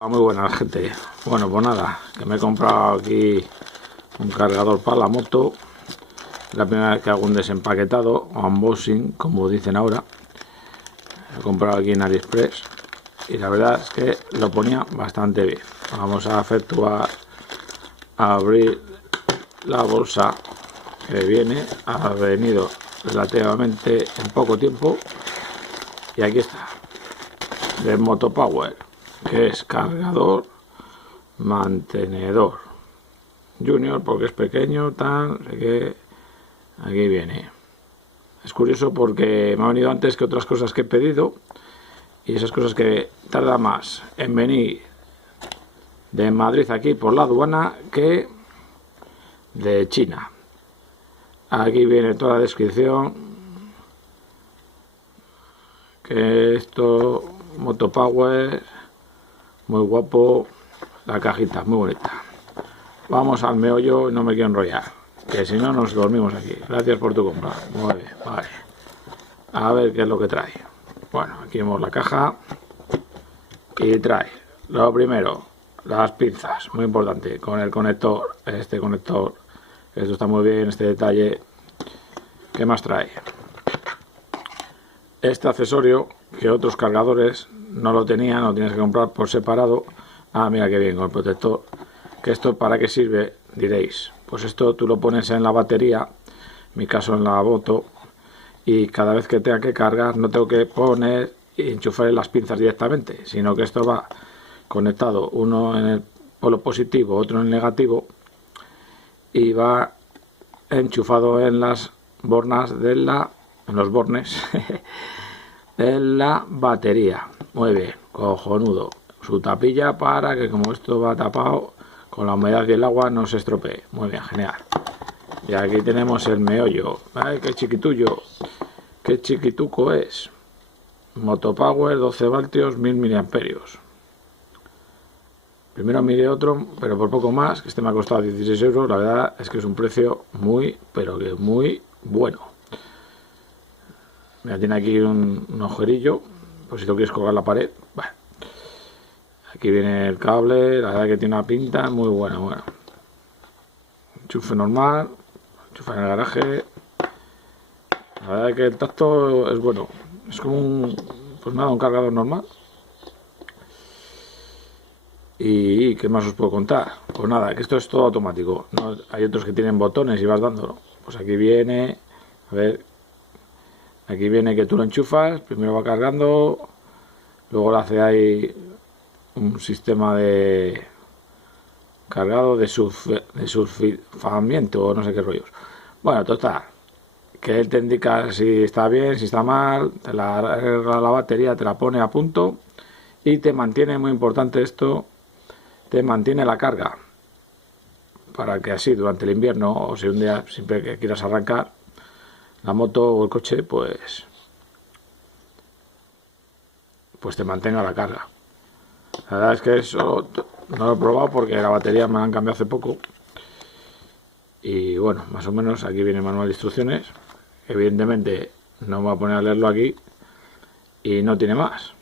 Muy buena gente. Bueno, pues nada, que me he comprado aquí un cargador para la moto. La primera vez que hago un desempaquetado o unboxing, como dicen ahora. Lo he comprado aquí en AliExpress y la verdad es que lo ponía bastante bien. Vamos a efectuar abrir la bolsa que viene. Ha venido relativamente en poco tiempo y aquí está, de Motopower, que es cargador mantenedor junior, porque es pequeño, tan sé que aquí viene. Es curioso porque me ha venido antes que otras cosas que he pedido, y esas cosas que tarda más en venir de Madrid aquí por la aduana que de China. Aquí viene toda la descripción, que esto Motopower, muy guapo, la cajita muy bonita. Vamos al meollo y no me quiero enrollar, que si no nos dormimos aquí. Gracias por tu compra. Muy bien, vale. A ver qué es lo que trae. Bueno, aquí vemos la caja y trae lo primero, las pinzas, muy importante, con el conector, este conector. Esto está muy bien, este detalle. ¿Qué más trae? Este accesorio que otros cargadores no lo tenían, lo tienes que comprar por separado. Ah, mira qué bien, con el protector. ¿Que esto para qué sirve? Diréis. Pues esto tú lo pones en la batería, en mi caso en la moto, y cada vez que tenga que cargar no tengo que poner y enchufar las pinzas directamente, sino que esto va conectado, uno en el polo positivo, otro en el negativo, y va enchufado en las bornas en los bornes de la batería. Muy bien, cojonudo. Su tapilla para que, como esto va tapado, con la humedad y el agua no se estropee. Muy bien, genial. Y aquí tenemos el meollo. Ay, qué chiquitullo, qué chiquituco es. Motopower 12 voltios, 1000 miliamperios. Primero miré otro, pero por poco más, que este me ha costado 16 euros. La verdad es que es un precio muy, pero que muy bueno. Mira, tiene aquí un agujerillo, por si lo quieres colgar en la pared. Bueno. Aquí viene el cable, la verdad que tiene una pinta muy buena, bueno. Enchufe normal, enchufe en el garaje. La verdad que el tacto es bueno, es como un, pues nada, un cargador normal. Y ¿qué más os puedo contar? Pues nada, que esto es todo automático. ¿No? Hay otros que tienen botones y vas dándolo. Pues aquí viene, a ver, aquí viene que tú lo enchufas, primero va cargando, luego le hace ahí un sistema de cargado de sulfamiento o no sé qué rollos. Bueno, total, que él te indica si está bien, si está mal, te la arregla la batería, te la pone a punto y te mantiene, muy importante esto, te mantiene la carga, para que así durante el invierno, o si un día siempre que quieras arrancar la moto o el coche, pues te mantenga la carga. La verdad es que eso no lo he probado porque la batería me la han cambiado hace poco. Y bueno, más o menos aquí viene el manual de instrucciones. Evidentemente no me voy a poner a leerlo aquí y no tiene más.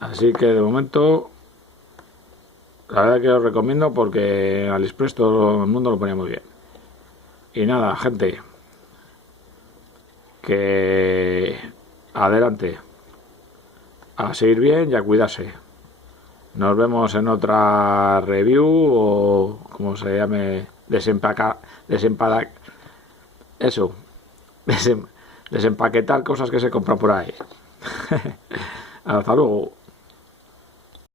Así que de momento, la verdad que os recomiendo porque en AliExpress todo el mundo lo ponía muy bien. Y nada, gente, que adelante, a seguir bien y a cuidarse. Nos vemos en otra review o como se llame, eso, desempaquetar cosas que se compran por ahí. Hasta luego.